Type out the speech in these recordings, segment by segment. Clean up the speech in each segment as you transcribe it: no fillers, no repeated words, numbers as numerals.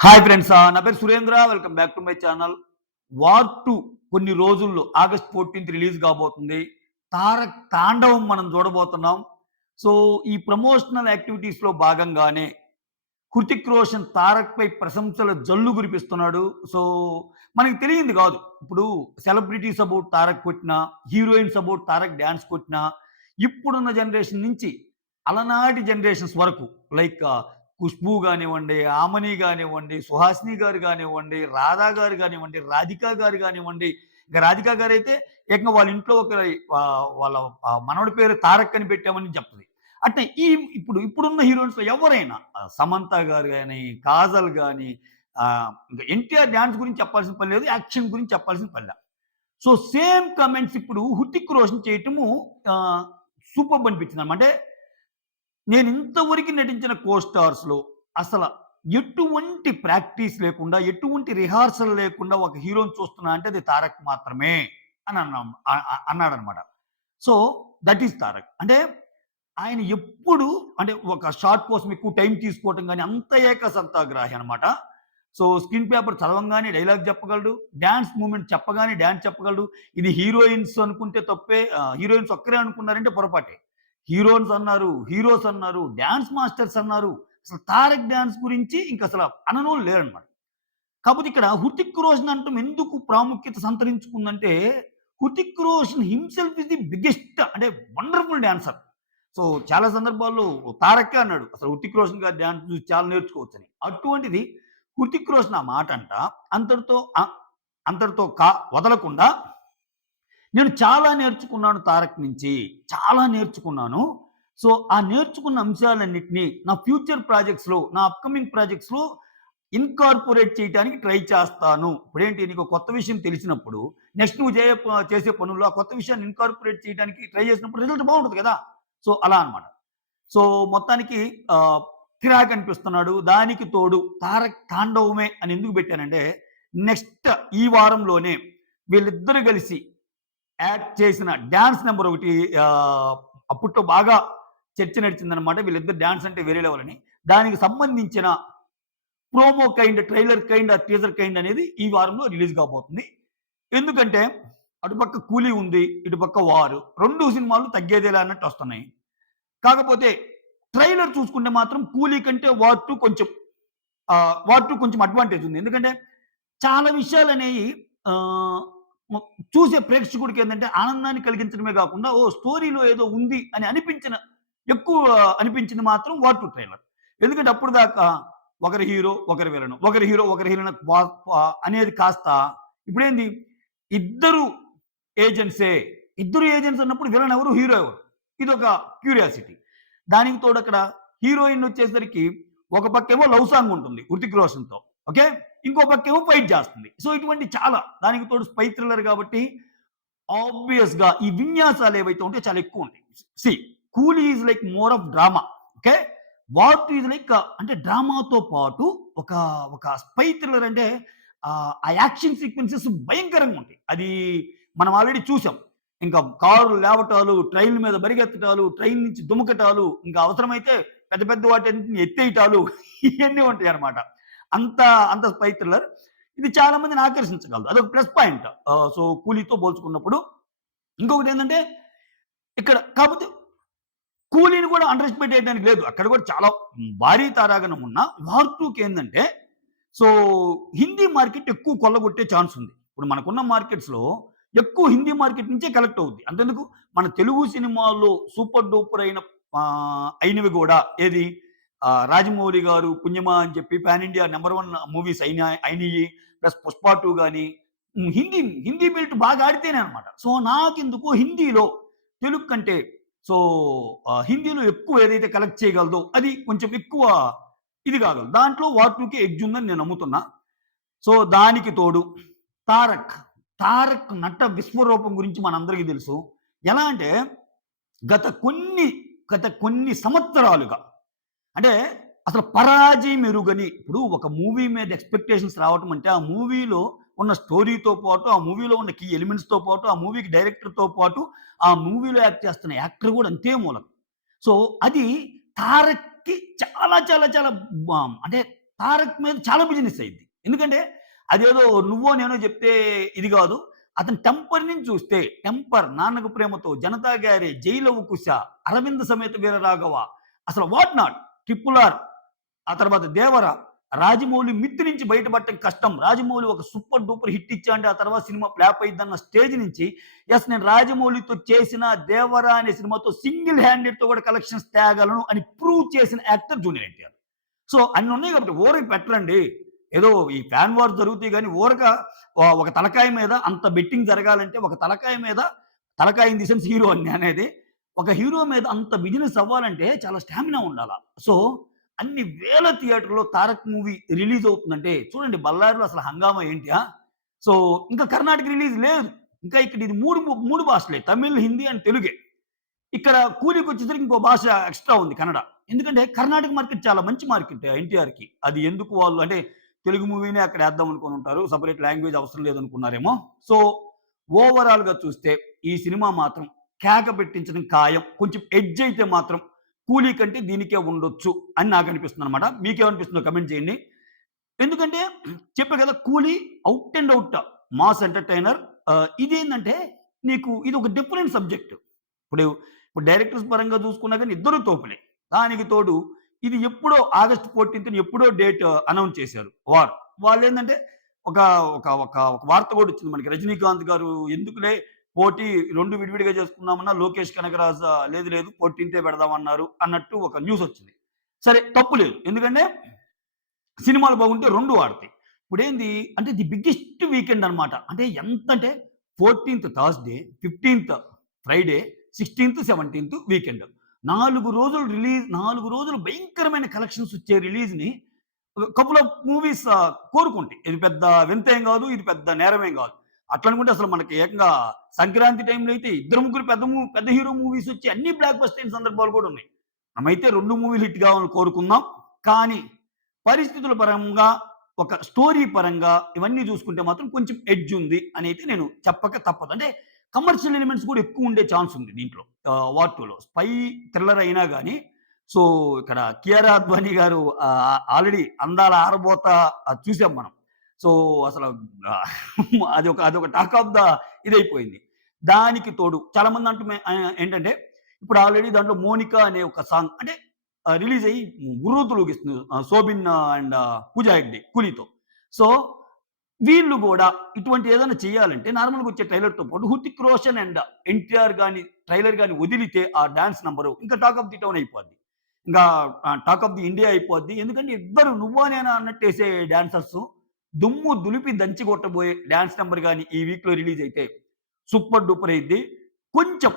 Hi friends. నా పేరు Surendra. Welcome back to my channel. 'War 2' కొన్ని రోజుల్లో ఆగస్ట్ 14థ్ రిలీజ్ కాబోతుంది. 'తారక్ తాండవం' మనం చూడబోతున్నాం. సో, ఈ ప్రమోషనల్ యాక్టివిటీస్‌లో భాగంగానే 'హృతిక్ రోషన్' 'తారక్‌పై ప్రశంసల జల్లు కురిపిస్తున్నాడు. సో, మనకి తెలియంది కాదు. ఇప్పుడు సెలబ్రిటీస్ అబౌట్ 'తారక్' కొట్టినా, హీరోయిన్స్ అబౌట్ 'తారక్' డాన్స్ కొట్టినా, ఇప్పుడున్న జనరేషన్ నుంచి అలనాటి జనరేషన్స్ వరకు లైక్ 'ఖుష్బూ' గానివ్వండి, 'ఆమని' గానివ్వండి, 'సుహాసిని' గారు గానివ్వండి, 'రాధా' గారు గానివ్వండి, 'రాధిక' గారు గానివ్వండి. ఇక 'రాధిక' గారైతే ఏకంగా వాళ్ళ ఇంట్లో ఒకరి వాళ్ళ మనవడి పేరు 'తారక్' అని పెట్టామని చెప్తది. అంటే ఇప్పుడున్న హీరోయిన్స్‌లో ఎవరైనా 'సమంత' గారు గాని, 'కాజల్' గాని, ఇంక 'ఎన్టీఆర్' డాన్స్ గురించి చెప్పాల్సిన పని లేదు. యాక్షన్ గురించి చెప్పాల్సిన పనిలే. సో, సేమ్ కామెంట్స్ ఇప్పుడు 'హృతిక్ రోషన్' చేయటము ఆహ్, సూపర్బ్ అనిపించిందన్నమాట. అంటే నేను ఇంతవరకు నటించిన కో స్టార్స్‌లో అసల ఎటువంటి ప్రాక్టీస్ లేకుండా, ఎటువంటి రిహార్సల్ లేకుండా ఒక హీరోని చూస్తున్నా అంటే అది 'తారక్' మాత్రమే అని అన్నాడన్నమాట. So, that is 'Tarak.' అంటే ఆయన ఎప్పుడు అంటే ఒక షాట్ కోసం ఎక్కువ టైం తీసుకోవటం గాని, అంత ఏకసంతాగ్రాహి అనమాట. సో, స్క్రీన్ పేపర్ చదవంగానే డైలాగ్ చెప్పగలడు. డాన్స్ మూవ్‌మెంట్ చెప్పగానే డాన్స్ చెప్పగలడు. ఇది హీరోయిన్స్ అనుకుంటే తప్పే. హీరోయిన్స్ ఒక్కరే అనుకున్నారంటే పొరపాటే. హీరోయిన్స్ అన్నారు, హీరోస్ అన్నారు, డాన్స్ మాస్టర్స్ అన్నారు. అసలు 'తారక్' డాన్స్ గురించి ఇంకసల అననోళ్ళు లేరనమాట. కాపోతే ఇక్కడ 'హృతిక్ రోషన్' అంటం ఎందుకు ప్రాముఖ్యత సంతరించుకుందంటే, 'Hrithik Roshan' himself is the biggest అంటే వండర్‌ఫుల్ డాన్సర్. సో, చాలా సందర్భాల్లో 'తారక్కే' అన్నాడు. అసలు 'హృతిక్ రోషన్' గారి డాన్స్ చూసి చాలా నేర్చుకోవచ్చని. అటువంటిది 'హృతిక్ రోషన్' ఆ మాటంట అంతటితో అంతటితో వదలకుండా నేను చాలా నేర్చుకున్నాను 'తారక్' నుంచి. చాలా నేర్చుకున్నాను. సో, ఆ నేర్చుకున్న అంశాలన్నిటిని నా ఫ్యూచర్ ప్రాజెక్ట్స్‌లో, నా అప్‌కమింగ్ ప్రాజెక్ట్స్‌లో ఇన్కార్పొరేట్ చేయటానికి ట్రై చేస్తాను. ఇప్పుడేంటి నీకో కొత్త విషయం తెలిసినప్పుడు, నెక్స్ట్ నువ్వు చేసే పనుల్లో ఆ కొత్త విషయాన్ని ఇన్కార్పొరేట్ చేయడానికి ట్రై చేసినప్పుడు రిజల్ట్ బావుంటది కదా! సో, అలా అన్నమాట. సో, మొత్తానికి ఆహ్, కిరాక్ అనిపిస్తున్నాడు. దానికి తోడు 'తారక్ తాండవమే' అని ఎందుకు పెట్టానంటే, నెక్స్ట్ ఈ వారంలోనే వీళ్ళిద్దరూ కలిసి యాక్ట్ చేసిన డాన్స్ నంబర్ ఒకటి అప్పట్లో బాగా చర్చ నడిచిందనమాట. వీళ్ళిద్దరు డాన్స్ అంటే వేరే లెవెల్ అని. దానికి సంబంధించిన promo kind, trailer kind, teaser kind అనేది ఈ వారంలో రిలీజ్ కాబోతుంది. ఎందుకంటే అటుపక్క 'కూలీ' ఉంది. ఇటుపక్క 'వార్' 2 సినిమాలు తగ్గేదేలే అన్నట్టు వస్తున్నాయి. కాకపోతే ట్రైలర్ చూసుకుంటే మాత్రం 'కూలీ' కంటే 'వార్ 2' కొంచెం 'వార్ 2' కొంచెం అడ్వాంటేజ్ ఉంది. ఎందుకంటే చాలా విషయాలనేయి ఆహ్, ము చూసే ప్రేక్షకుడికేందంటే ఆనందాన్ని కలిగించడమే గాకుండా, ఓహ్! స్టోరీలో ఏదో ఉంది అని ఎక్కువ అనిపించింది మాత్రం 'వార్ 2' ట్రైలర్. ఎందుకంటే అప్పటిదాకా ఒకరు హీరో, ఒకరు విలను. ఒకరు హీరో, ఒకరు హీరోయిన్ అనేది కాస్త ఇప్పుడేంది ఇద్దరు ఏజెంట్సే. ఇద్దరు ఏజెంట్స్ అన్నప్పుడు విలన్ ఎవరు? హీరో ఎవరు? ఇదొక క్యూరియాసిటీ. దానికి తోడు అక్కడ హీరోయిన్ వచ్చేసరికి ఒక పక్కేమో లవ్ సాంగ్ ఉంటుంది 'హృతిక్ రోషన్‌తో.' ఓకే. ఇంకో పక్కేమో ఫైట్ చేస్తుంది. సో, ఇటువంటి చాలా దానికి తోడు స్పై థ్రిల్లర్ కాబట్టి ఆబ్వియస్‌గా ఈ విన్యాసాలు ఏవైతే ఉంటాయో చాలా ఎక్కువుంటాయి. సీ 'కూలీ' is like more of drama. Okay. 'War 2' is like అంటే డ్రామాతో పాటు ఒక ఒక స్పై థ్రిల్లర్ అంటే ఆ యాక్షన్ సీక్వెన్సెస్ భయంకరంగా ఉంటాయి. అది మనం ఆల్రెడీ చూసాం. ఇంకా కారులు లేవటాలు, ట్రైన్‌ల మీద పరిగెత్తటాలు, ట్రైన్ నుంచి దుమకటాలు, ఇంకా అవసరమైతే పెద్ద పెద్ద వాటన్నిటిని ఎత్తేయటాలు ఇయన్నీ ఉంటాయన్నమాట. అంత అంత స్పై థ్రిల్లర్. ఇది చాలా మందిని ఆకర్షించగలదు. అదొక ప్లస్ పాయింట్. సో, 'కూలీ'తో పోల్చుకున్నప్పుడు. ఇంకొకటేందంటే ఇక్కడ కాపోతే 'కూలీని' కూడా అండర్ ఎస్టిమేట్ చేయడానికి లేదు. అక్కడ కూడా చాలా భారీ తారాగణం ఉన్న 'వార్ 2'కి ఏందంటే సో, హిందీ మార్కెట్ ఎక్కువ కొల్లగొట్టే ఛాన్స్ ఉంది. ఇప్పుడు మనకున్న మార్కెట్స్‌లో ఎక్కువ హిందీ మార్కెట్ నుంచే కలెక్ట్ అవుద్ది. అంతెందుకు మన తెలుగు సినిమాల్లో సూపర్ డూపర్ అయినవి గూడా ఏది 'రాజమౌళి' గారు 'పుణ్యమా' అని చెప్పి పాన్ ఇండియా నంబర్ 1 మూవీస్ అయినియి. ప్లస్ 'పుష్ప 2' గాని హిందీ హిందీ బెల్ట్ బాగా ఆడితేనే అన్నమాట. సో, నాకెందుకో హిందీలో తెలుగు కంటే సో, హిందీలో ఎక్కువ ఏదైతే కలెక్ట్ చేయగలదో అది కొంచెం ఎక్కువ ఇది కాగలదు. దాంట్లో 'వార్ 2'కి ఎడ్జ్ ఉందని నేను నమ్ముతున్నా. సో, దానికి తోడు 'తారక్'. 'తారక్' నట విశ్వరూపం గురించి మనందరికీ తెలుసు. ఎలా అంటే గత కొన్ని గత కొన్ని సంవత్సరాలుగా అంటే అసలు పరాజయం ఎరుగని ఇప్పుడు ఒక మూవీ మీద ఎక్స్‌పెక్టేషన్స్ రావటం అంటే, ఆ మూవీలో ఉన్న స్టోరీతో పాటు, ఆ మూవీలో ఉన్న కీ ఎలిమెంట్స్‌తో పాటు, ఆ మూవీకి డైరెక్టర్‌తో పాటు, ఆ మూవీలో యాక్ట్ చేస్తున్న యాక్టర్ కూడా అంతే మూలం. సో, అది 'తారక్‌కి' చాలా చాలా చాలా అంటే తారక్ మీద చాలా బిజినెస్ అయ్యిద్ది. ఎందుకంటే అదేదో నువ్వో నేనో చెప్తే ఇది గాదు. అతని టెంపర్ నుంచి చూస్తే 'టెంపర్', 'నాన్నకు ప్రేమతో', 'జనతా గ్యారేజ్', 'జైలవ కుశ', 'అరవింద సమేత వీర రాఘవ' అసలు వాట్ నాట్ 'ట్రిపుల్ ఆర్' ఆ తర్వాత 'దేవర', 'రాజమౌళి' 'మిత్' నుంచి బయటపడటం కష్టం. 'రాజమౌళి' ఒక సూపర్ డూపర్ హిట్ ఇచ్చా అంటే ఆ తర్వాత సినిమా ఫ్లాప్ అయిద్దన్న స్టేజ్ నుంచి నేను 'రాజమౌళితో' చేసిన 'దేవర' అనే సినిమాతో సింగిల్ హ్యాండెడ్‌తో కూడా కలెక్షన్స్ తేగలను అని ప్రూవ్ చేసిన యాక్టర్ జూనియర్ ఎన్టీఆర్. సో అన్నున్నాయి కాబట్టి ఊరకి పెట్టరండి. ఏదో ఈ ఫ్యాన్ వార్ జరుగుతాయి గానీ ఊరక ఒక తలకాయ మీద అంత బెట్టింగ్ జరగాలంటే ఒక తలకాయ మీద తలకాయ ఇన్ ది సెన్స్ హీరో అని అనేది. ఒక హీరో మీద అంత బిజినెస్ అవ్వాలంటే చాలా స్టామినా ఉండాల. సో అన్ని వేల థియేటర్‌లో 'తారక్' మూవీ రిలీజ్ అవుతుందంటే చూడండి 'బళ్ళారిలో' అసలు హంగామా ఏంటి సో ఇంకా కర్ణాటక రిలీజ్ లేదు. ఇంకా ఇక్కడ ఇది 3 భాషలే తమిళ్, హిందీ అండ్ తెలుగే. ఇక్కడ 'కూలీ'కొచ్చేసరికి ఇంకో భాష ఎక్స్‌ట్రా ఉంది కన్నడ. ఎందుకంటే కర్ణాటక మార్కెట్ చాలా మంచి మార్కెట్ ఎన్టీఆర్‌కి. అది ఎందుకు వాళ్ళు అంటే తెలుగు మూవీనే అక్కడ ఏద్దాం అనుకోనుంటారు. సెపరేట్ లాంగ్వేజ్ అవసరం లేదనుకున్నారేమో. సో ఓవరాల్‌గా చూస్తే ఈ సినిమా మాత్రం కేక పెట్టించడం ఖాయం. కొంచెం ఎడ్జ్ అయితే మాత్రం 'కూలీ' కంటే దీనికే ఉండొచ్చు అని నాకనిపిస్తుందనమాట. మీకేమనిపిస్తుందో కామెంట్ చేయండి. ఎందుకంటే చెప్పా కదా 'Coolie' out and out mass entertainer. ఇదేందంటే నీకు ఇదొక డిఫరెంట్ సబ్జెక్ట్. ఇప్పుడు, ఇప్పుడు డైరెక్టర్స్ పరంగా చూసుకున్నా గాని ఇద్దరు తోపులే. దానికి తోడు ఇది ఎప్పుడో ఆగస్ట్ 14థ్ ఎప్పుడో డేట్ అనౌన్స్ చేశారు వార్. వాళ్ళేందంటే ఒక ఒక ఒక ఒక వార్త కూడా వచ్చింది మనకి. రజనీకాంత్ గారు ఎందుకులే పోటీ 2 విడివిడిగా చేసుకుందామన్నా లోకేష్ కనగరాజ్ లేదు లేదు 14థే పెడదామన్నారు అన్నట్టు ఒక న్యూస్ వచ్చింది. సరే తప్పు లేదు. ఎందుకంటే సినిమాలు బాగుంటే 2 ఆడతాయి. ఇప్పుడేంది అంటే ది బిగ్గెస్ట్ వీకెండ్ అన్నమాట. అంటే ఎంతంటే 14థ్ థర్స్‌డే, 15థ్ ఫ్రైడే, 16థ్, 17థ్ వీకెండ్. 4 రోజులు రిలీజ్ 4 రోజులు భయంకరమైన కలెక్షన్స్ వచ్చే రిలీజ్‌ని కపుల్ ఆఫ్ మూవీస్ కోరుకుంటాయి. ఇది పెద్ద వింతేం గాదు. ఇది పెద్ద నేరమేం గాదు. అట్లనుకుంటే అసలు మనకి ఏకంగా సంక్రాంతి టైంలో అయితే ఇద్దరు ముగ్గురు పెద్ద హీరో మూవీస్ వచ్చి అన్ని బ్లాక్ బస్టర్ అయిన సందర్భాలు కూడా ఉన్నాయి. మనమైతే 2 మూవీలు హిట్ కావాలని కోరుకుందాం. కానీ పరిస్థితుల పరంగా, ఒక స్టోరీ పరంగా ఇవన్నీ చూసుకుంటే మాత్రం కొంచెం ఎడ్జ్ ఉంది అనైతే నేను చెప్పక తప్పదు. అంటే కమర్షియల్ ఎలిమెంట్స్ కూడా ఎక్కువ ఉండే ఛాన్స్ ఉంది దీంట్లో. వార్ 2లో స్పై థ్రిల్లర్ అయినా గాని సో ఇక్కడ 'కియారా అద్వానీ' గారు ఆల్రెడీ అందాల ఆరబోత చూసాం మనం. సో అసలు అదొక టాక్ ఆఫ్ ద ఇదైపోయింది. దానికి తోడు చాలామంది ఏంటంటే ఇప్పుడు ఆల్రెడీ దాంట్లో 'మోనికా' అనే ఒక సాంగ్ అంటే రిలీజ్ అయ్యి ఉర్రూతలూగిస్తుంది. 'శోభిన్' అండ్ 'పూజా హెగ్డే' 'కూలీ'తో. సో వీళ్ళు గూడా ఇటువంటి ఏదైనా చేయాలంటే నార్మల్‌గా వచ్చే ట్రైలర్‌తో పాటు 'హృతిక్ రోషన్' అండ్ 'ఎన్టీఆర్' గాని ట్రైలర్ గాని వదిలితే ఆ డాన్స్ నంబరు ఇంకా టాక్ ఆఫ్ ది టౌన్ అయిపోద్ది. ఇంకా టాక్ ఆఫ్ ది ఇండియా అయిపోద్ది. ఎందుకంటే ఇద్దరు నువ్వా నేనా అన్నట్టేసే డాన్సర్స్ దుమ్ము దులిపి దంచి కొట్టబోయే డాన్స్ నంబర్ గాని ఈ వీక్‌లో రిలీజ్ అయితే సూపర్ డూపర్ అయిద్ది. కొంచెం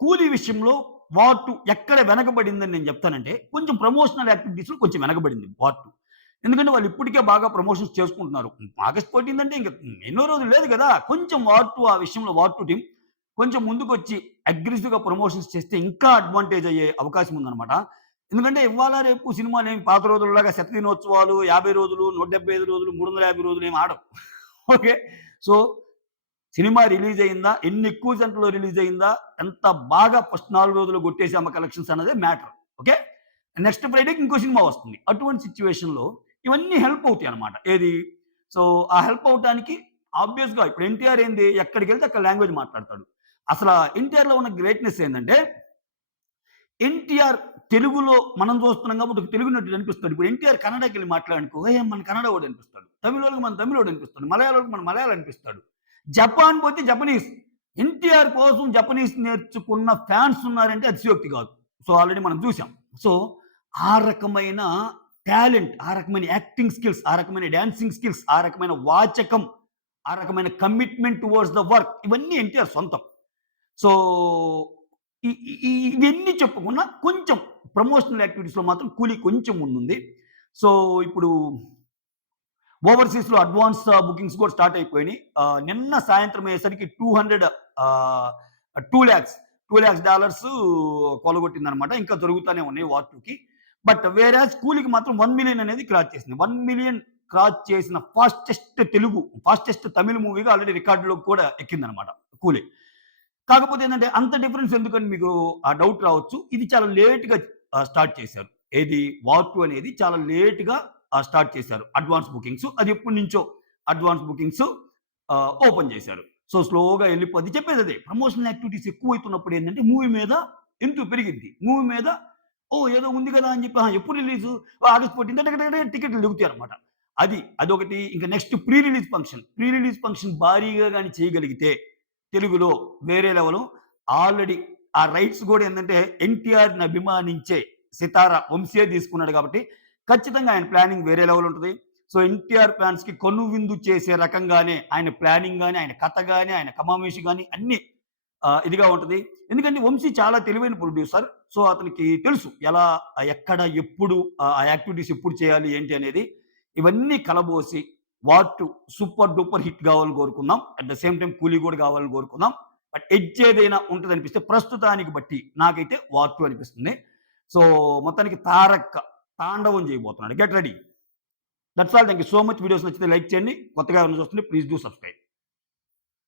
'కూలీ' విషయంలో వార్ 2 ఎక్కడ వెనకబడిందని నేను చెప్తానంటే కొంచెం ప్రమోషనల్ యాక్టివిటీస్‌లో కొంచెం వెనకబడింది వార్ 2. ఎందుకంటే వాళ్ళు ఇప్పటికే బాగా ప్రమోషన్స్ చేసుకుంటున్నారు. ఆగస్ట్ 14 అంటే ఇంక ఎన్నో రోజులు లేదు కదా! కొంచెం వార్ 2 ఆ విషయంలో వార్ 2 టీమ్ కొంచెం ముందుకొచ్చి అగ్రెసివ్‌గా ప్రమోషన్స్ చేస్తే ఇంకా అడ్వాంటేజ్ అయ్యే అవకాశం ఉందన్నమాట. ఎందుకంటే ఇవాళ రేపు సినిమాలేమి పాత రోజుల్లాగా శతదినోత్సవాలు 50 రోజులు, 175 రోజులు, 350 రోజులు ఏమి ఆడవు. ఓకే. సో సినిమా రిలీజ్ అయిందా? ఎన్ని ఎక్కువ సెంటర్‌లో రిలీజ్ అయిందా? ఎంత బాగా ఫస్ట్ 4 రోజులు కొట్టేసామా కలెక్షన్స్ అన్నదే మ్యాటర్. ఓకే. నెక్స్ట్ ఫ్రైడేకి ఇంకో సినిమా వస్తుంది. అటువంటి సిట్యుయేషన్‌లో ఇవన్నీ హెల్ప్ అవుతాయన్నమాట. ఏది? సో, ఆ హెల్ప్ అవ్వటానికి ఆబ్వియస్‌గా ఇప్పుడు ఎన్టీఆర్ ఏంది ఎక్కడికెళ్తే అక్కడ లాంగ్వేజ్ మాట్లాడతాడు. అసల ఎన్టీఆర్‌లో ఉన్న గ్రేట్‌నెస్ ఏందంటే, ఎన్టీఆర్ తెలుగులో మనం చూస్తున్నాం కాబట్టి ఒక తెలుగు నటుడు అనిపిస్తాడు. ఇప్పుడు ఎన్టీఆర్ కన్నడకెళ్ళి మాట్లాడాడనుకో, మన కన్నడోడు అనిపిస్తాడు. తమిళోళ్ళకి మన తమిళోడు అనిపిస్తాడు. మలయాళోళ్ళకి మన మలయాళం అనిపిస్తాడు. జపాన్ పోతే జపనీస్. ఎన్టీఆర్ కోసం జపనీస్ నేర్చుకున్న ఫ్యాన్స్ ఉన్నారంటే అతిశయోక్తి కాదు. సో, ఆల్రెడీ మనం చూసాం. సో, ఆ రకమైన టాలెంట్, ఆ రకమైన యాక్టింగ్ స్కిల్స్, ఆ రకమైన డాన్సింగ్ స్కిల్స్, ఆ రకమైన వాచకం, ఆ రకమైన కమిట్మెంట్ టువర్డ్స్ ద వర్క్ ఇవన్నీ ఎన్టీఆర్ సొంతం. సో, ఇ ఇ ఇవన్నీ చెప్పుకున్నా కొంచెం ప్రమోషనల్ యాక్టివిటీస్‌లో మాత్రం 'కూలీ' కొంచెం ముందుంది. సో, ఇప్పుడు ఓవర్‌సీస్‌లో అడ్వాన్స్ బుకింగ్స్ కూడా స్టార్ట్ అయిపోయినాయి. నిన్న సాయంత్రం అయ్యేసరికి 200 $2,00,000 కొల్లగొట్టిందనమాట. ఇంకా జరుగుతానే ఉన్నాయి వార్ 2కి. బట్ వేరాజ్ 'కూలీ'కి మాత్రం 1,000,000 అనేది క్రాస్ చేసింది. 1,000,000 క్రాస్ చేసిన ఫాస్టెస్ట్ తమిళ్ మూవీగా ఆల్రెడీ రికార్డులోకి కూడా ఎక్కిందనమాట 'కూలీ'. కాకపోతే ఏంటంటే అంత డిఫరెన్స్ ఎందుకని మీకు ఆ డౌట్ రావచ్చు. ఇది చాలా లేట్‌గా స్టార్ట్ చేశారు. ఏది వార్ 2 అనేది చాలా లేట్‌గా స్టార్ట్ చేశారు అడ్వాన్స్ బుకింగ్స్. అది ఎప్పటి నుంచో అడ్వాన్స్ బుకింగ్స్ ఓపెన్ చేశారు. సో స్లోగా వెళ్ళిపోద్ది. చెప్పేది అదే, ప్రమోషనల్ యాక్టివిటీస్ ఎక్కువైతున్నప్పుడు ఏంటంటే మూవీ మీద ఇంట్రెస్ట్ పెరిగిద్ది. మూవీ మీద ఏదో ఉంది కదా అని చెప్పి ఎప్పుడు రిలీజు? ఆగస్ట్ 14 టికెట్లు దిగుతాయన్నమాట. అదొకటి. ఇంకా next pre release function. Pre release function భారీగా గాని చేయగలిగితే తెలుగులో వేరే లెవెలు. ఆల్రెడీ ఆ రైట్స్ గూడా ఏందంటే ఎన్టీఆర్‌ని అభిమానించే సితార వంశీయే తీసుకున్నాడు కాబట్టి ఖచ్చితంగా ఆయన ప్లానింగ్ వేరే లెవెల్ ఉంటది. సో ఎన్టీఆర్ ఫ్యాన్స్‌కి కనువిందు చేసే రకంగానే ఆయన ప్లానింగ్ గాని, ఆయన కథ గాని, ఆయన కమామిషి గాని అన్నీ ఇదిగా ఉంటది. ఎందుకంటే వంశీ చాలా తెలివైన ప్రొడ్యూసర్. సో అతనికి తెలుసు ఎలా, ఎక్కడ, ఎప్పుడు ఆ యాక్టివిటీస్ ఎప్పుడు చేయాలి ఏంటి అనేది. ఇవన్నీ కలబోసి వార్ 2 సూపర్ డూపర్ హిట్ కావాలని కోరుకుందాం. అట్ ద సేమ్ టైమ్ కూలీ కూడా కావాలని కోరుకుందాం. బట్ ఎడ్జ్ ఏదైనా ఉంటదనిపిస్తే ప్రస్తుతానికి బట్టి నాకైతే వార్ 2 అనిపిస్తుంది. సో మొత్తానికి తారక్ తాండవం చేయబోతున్నాడు. Get ready. That's all. Thank you so much. Videos నచ్చితే లైక్ చేయండి. కొత్తగా ఎవరైనా చూస్తుంటే ప్లీజ్ డూ సబ్స్క్రైబ్.